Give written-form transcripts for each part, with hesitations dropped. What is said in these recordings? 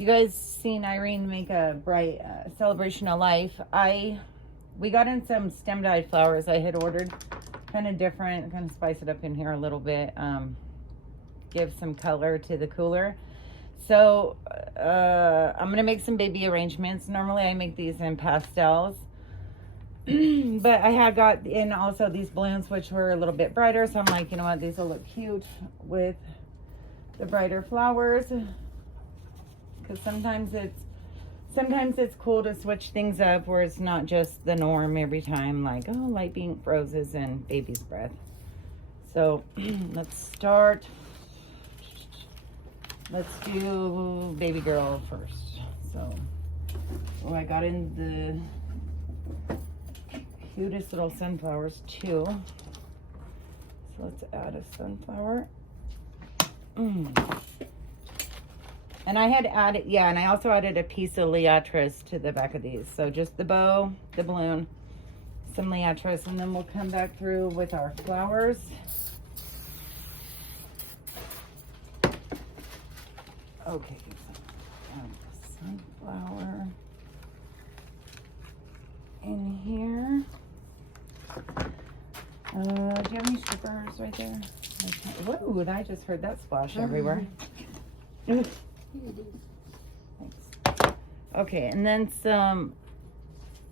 you guys seen Irene make a bright celebration of life, we got in some stem dyed flowers I had ordered, kind of different, kind of spice it up in here a little bit, give some color to the cooler. So I'm gonna make some baby arrangements. Normally I make these in pastels. But I had got in also these balloons which were a little bit brighter, so I'm like, you know what, these will look cute with the brighter flowers, because sometimes it's cool to switch things up where it's not just the norm every time, like, oh, light pink roses and baby's breath. So let's start. Let's do baby girl first. So I got in the cutest little sunflowers too. So let's add a sunflower. And I had added, and I also added a piece of liatris to the back of these. So just the bow, the balloon, some liatris, and then we'll come back through with our flowers. Okay, sunflower in here. Do you have any strippers right there? Whoa, I just heard that splash everywhere. Thanks. Okay, and then some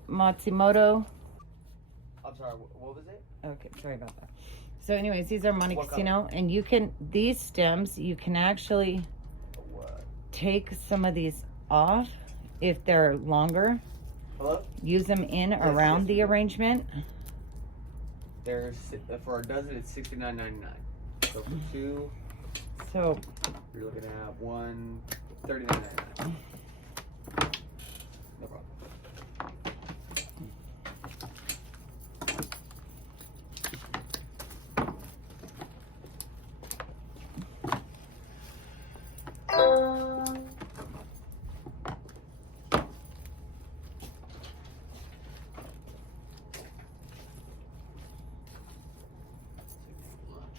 Matsumoto. I'm sorry, what was it? Okay, sorry about that. So anyways, these are Monte Cassino, and you can, these stems, you can actually take some of these off if they're longer. Hello? Use them in around the arrangement. There's, for a dozen, it's $69.99. So for two, so you're looking at $139.99. No problem.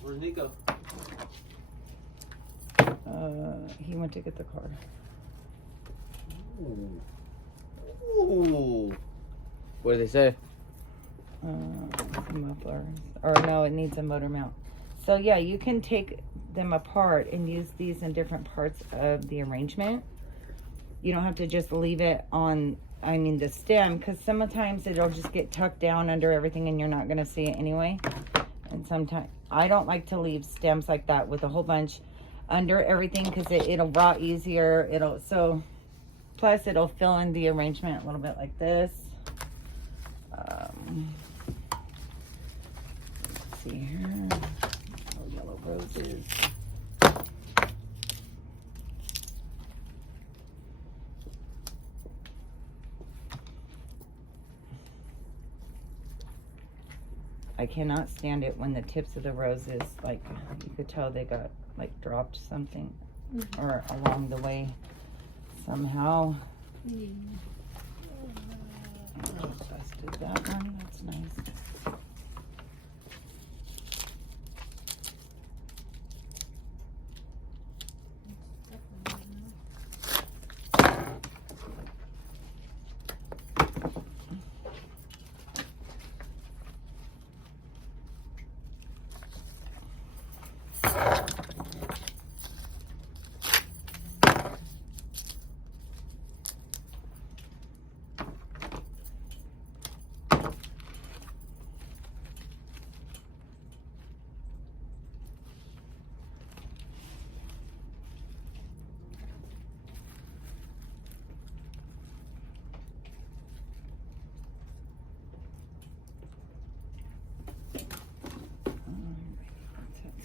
Where's Nico? He went to get the card. Ooh. Ooh. What did they say? Mufflers. Or no, it needs a motor mount. So yeah, you can take them apart and use these in different parts of the arrangement. You don't have to just leave it on, the stem, because sometimes it'll just get tucked down under everything and you're not going to see it anyway. And sometimes I don't like to leave stems like that with a whole bunch under everything, because it'll rot easier. Plus it'll fill in the arrangement a little bit like this. Let's see here. Oh, yellow roses. I cannot stand it when the tips of the roses, like, you could tell they got, like, dropped something or along the way somehow. I just did that one. That's nice.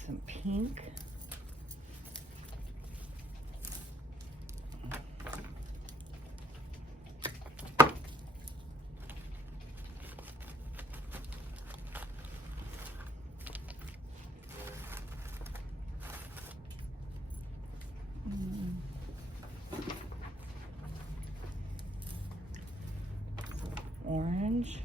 Some pink. Orange.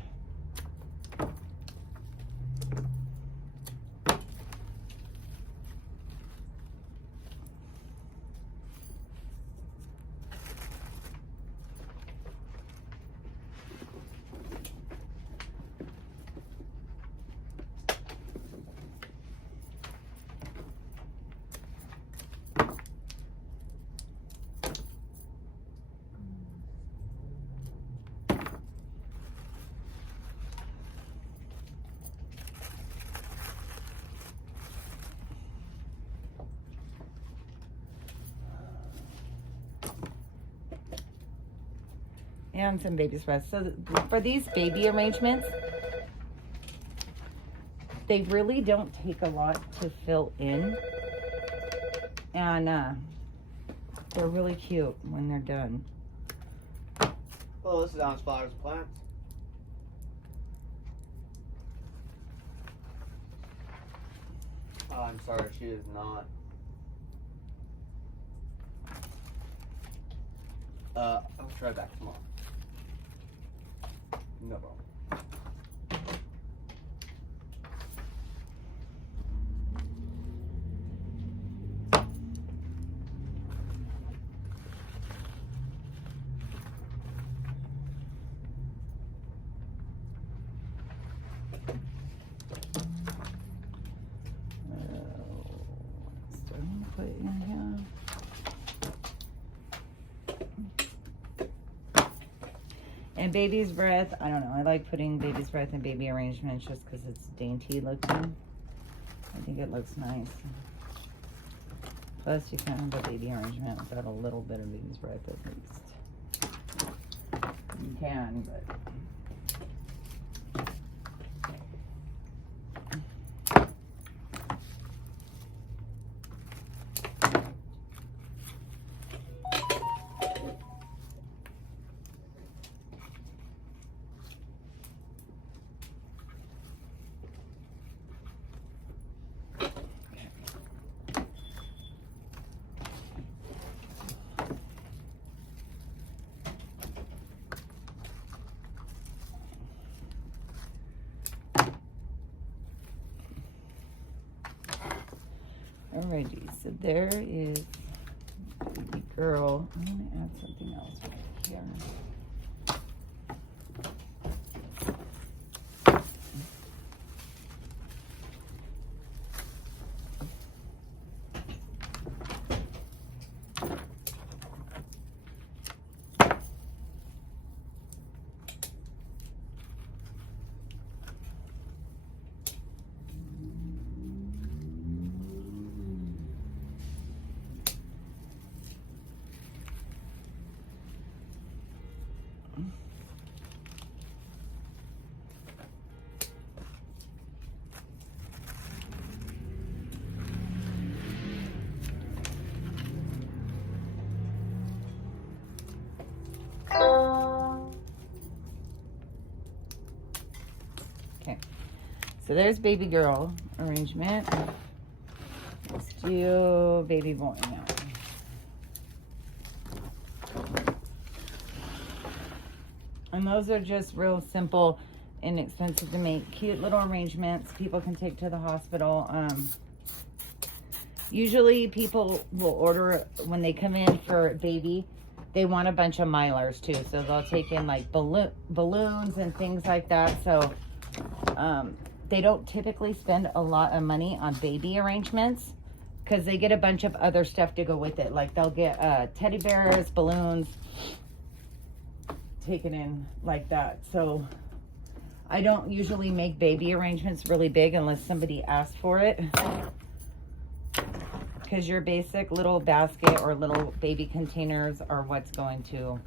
And some baby's breath. So for these baby arrangements, they really don't take a lot to fill in. And they're really cute when they're done. Well, this is on flowers and plants. Oh, I'm sorry, she is not. I'll try back tomorrow. No problem. Starting to put in here. And baby's breath, I don't know. I like putting baby's breath in baby arrangements just because it's dainty looking. I think it looks nice. Plus, you can't have a baby arrangement without a little bit of baby's breath at least. You can, but... Alrighty, so there is baby girl. I'm gonna add something else right here. Okay, so there's baby girl arrangement. Let's do baby boy now. And those are just real simple, inexpensive to make, cute little arrangements people can take to the hospital. Usually people will order, when they come in for baby, they want a bunch of milers too. So they'll take in like balloons and things like that. So they don't typically spend a lot of money on baby arrangements because they get a bunch of other stuff to go with it. Like they'll get teddy bears, balloons, taken in like that. So I don't usually make baby arrangements really big unless somebody asks for it, because your basic little basket or little baby containers are what's going to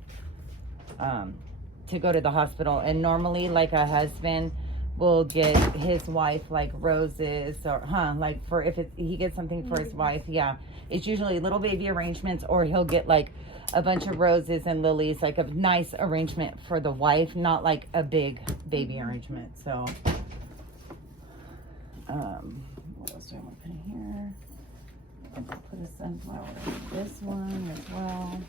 go to the hospital. And normally, like, a husband will get his wife like roses, or like for if he gets something for his wife, yeah, it's usually little baby arrangements, or he'll get like a bunch of roses and lilies, like a nice arrangement for the wife, not like a big baby arrangement. So what else do I want to put in here? I'm gonna put a sunflower in this one as well.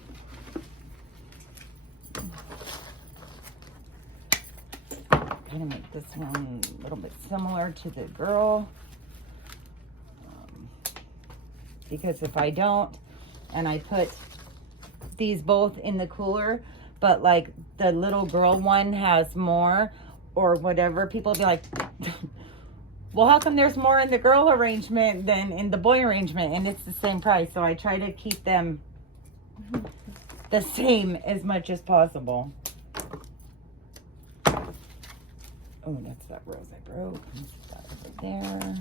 I'm gonna make this one a little bit similar to the girl, because if I don't, and I put these both in the cooler, but like the little girl one has more or whatever, people will be like, well, how come there's more in the girl arrangement than in the boy arrangement? And it's the same price. So I try to keep them the same as much as possible. Oh, that's that rose I broke. Put that over there.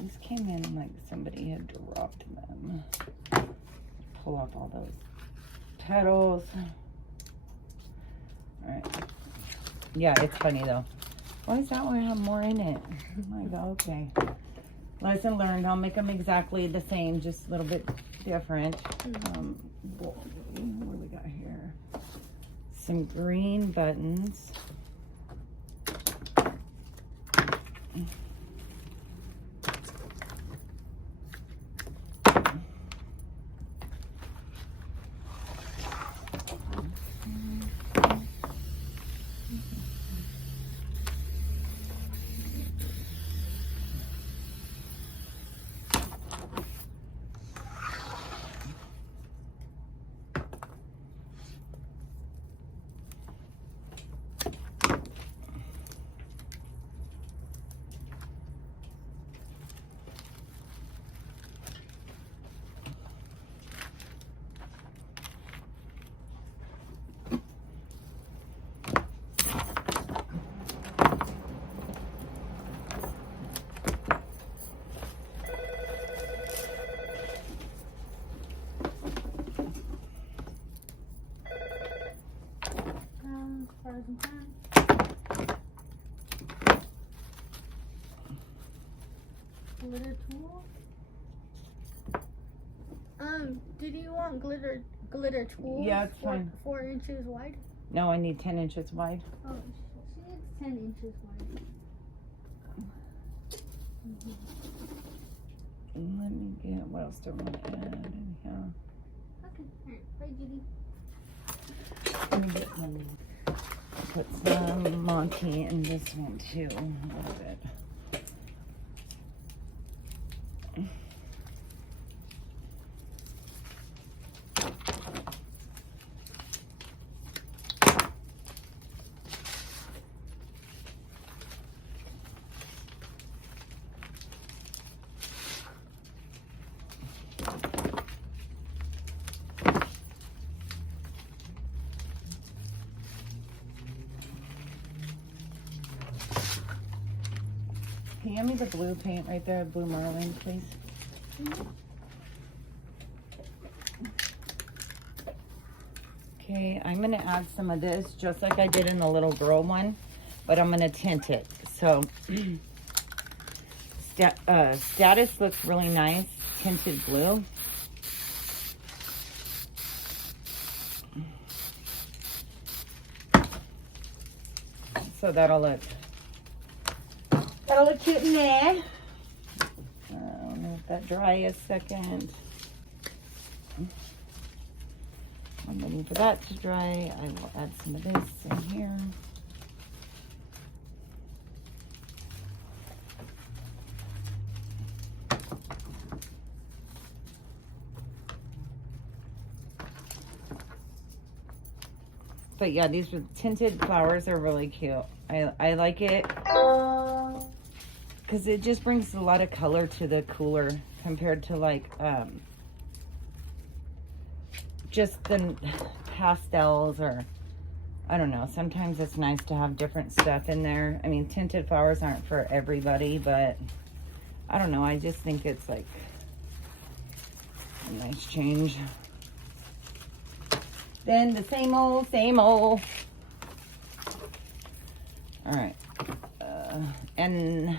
These came in like somebody had dropped them. Pull off all those petals. All right. Yeah, it's funny though. Why is that one have more in it? I'm like, okay. Lesson learned. I'll make them exactly the same, just a little bit different. What do we got here? Some green buttons. Glitter tool? Did you want glitter tools? Yeah, it's fine. 4 inches wide? No, I need 10 inches wide. Oh, she needs 10 inches wide. Let me get, what else do I want to add in here? Okay, alright. Bye, Judy. Let me put some Monty in this one too, a little bit. Can you hand me the blue paint right there, blue marlin, please? Okay, I'm gonna add some of this, just like I did in the little girl one, but I'm gonna tint it. So, Status looks really nice, tinted blue. So that'll look cute in there. I'll let that dry a second. I'm waiting for that to dry. I will add some of this in here. But yeah, these tinted flowers are really cute. I like it because it just brings a lot of color to the cooler compared to like just the pastels, or I don't know. Sometimes it's nice to have different stuff in there. I mean, tinted flowers aren't for everybody, but I don't know. I just think it's like a nice change. Then the same old, same old. All right. And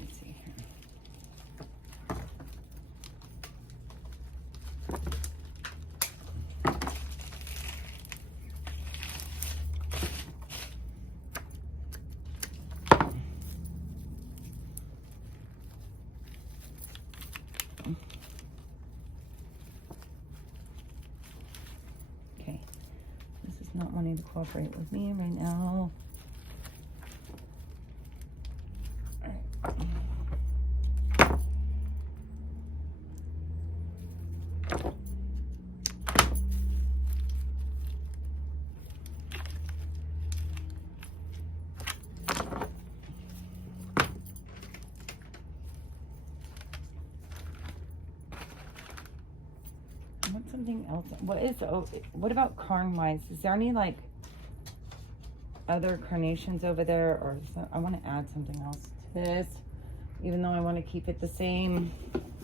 let's see here. Okay. This is not wanting to cooperate with me right now. Want something else? What about carn wise? Is there any like other carnations over there, or I want to add something else to this? even though I want to keep it the same.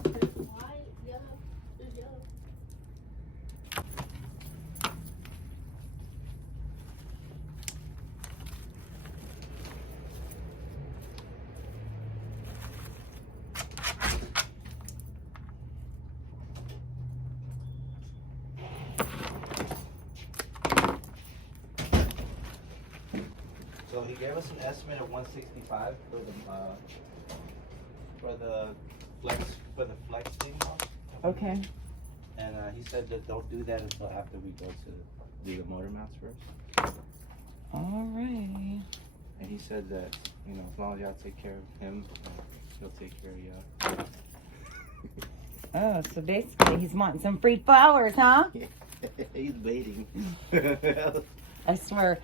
There's white, yellow. There's yellow. So he gave us an estimate of 165 for the flex thing house. Okay. And he said that don't do that until after we go to do the motor mounts first. All right. And he said that, you know, as long as y'all take care of him, he'll take care of y'all. Oh, so basically he's wanting some free flowers, huh? He's waiting. I swear,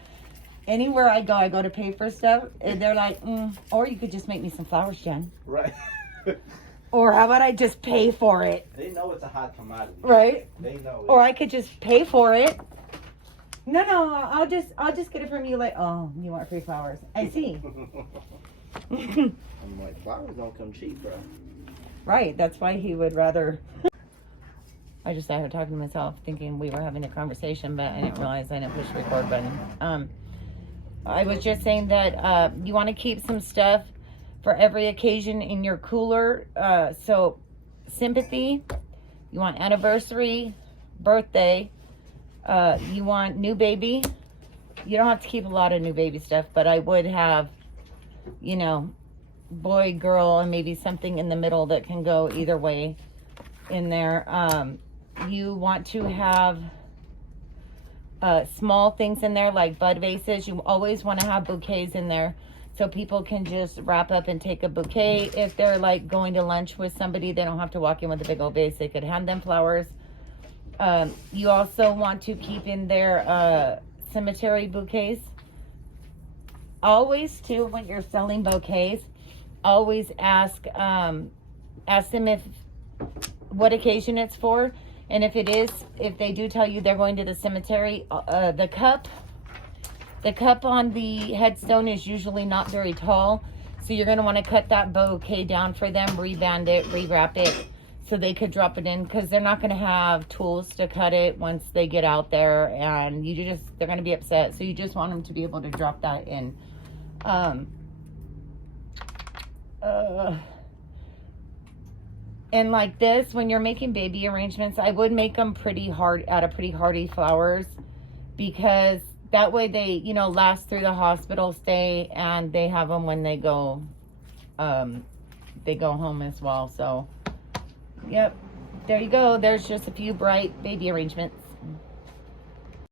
anywhere I go to pay for stuff, and they're like, or you could just make me some flowers, Jen. Right. Or how about I just pay for it? They know it's a hot commodity. Right? They know it. Or I could just pay for it. No, I'll just get it from you. Like, oh, you want free flowers? I see. I'm like, flowers don't come cheap, bro. Right. That's why he would rather. I just sat here talking to myself, thinking we were having a conversation, but I didn't realize I didn't push the record button. I was just saying that you want to keep some stuff for every occasion in your cooler. So, sympathy. You want anniversary, birthday. You want new baby. You don't have to keep a lot of new baby stuff, but I would have, you know, boy, girl, and maybe something in the middle that can go either way in there. You want to have small things in there like bud vases. You always want to have bouquets in there so people can just wrap up and take a bouquet. If they're like going to lunch with somebody, they don't have to walk in with a big old vase. They could hand them flowers. You also want to keep in there cemetery bouquets. Always too, when you're selling bouquets, always ask them if what occasion it's for, and if they do tell you they're going to the cemetery, the cup on the headstone is usually not very tall, so you're going to want to cut that bouquet down for them, reband it, rewrap it, so they could drop it in, because they're not going to have tools to cut it once they get out there, and they're going to be upset, so you just want them to be able to drop that in. And like this, when you're making baby arrangements, I would make them pretty hardy flowers, because that way they, you know, last through the hospital stay, and they have them when they go home as well. So, yep, there you go. There's just a few bright baby arrangements.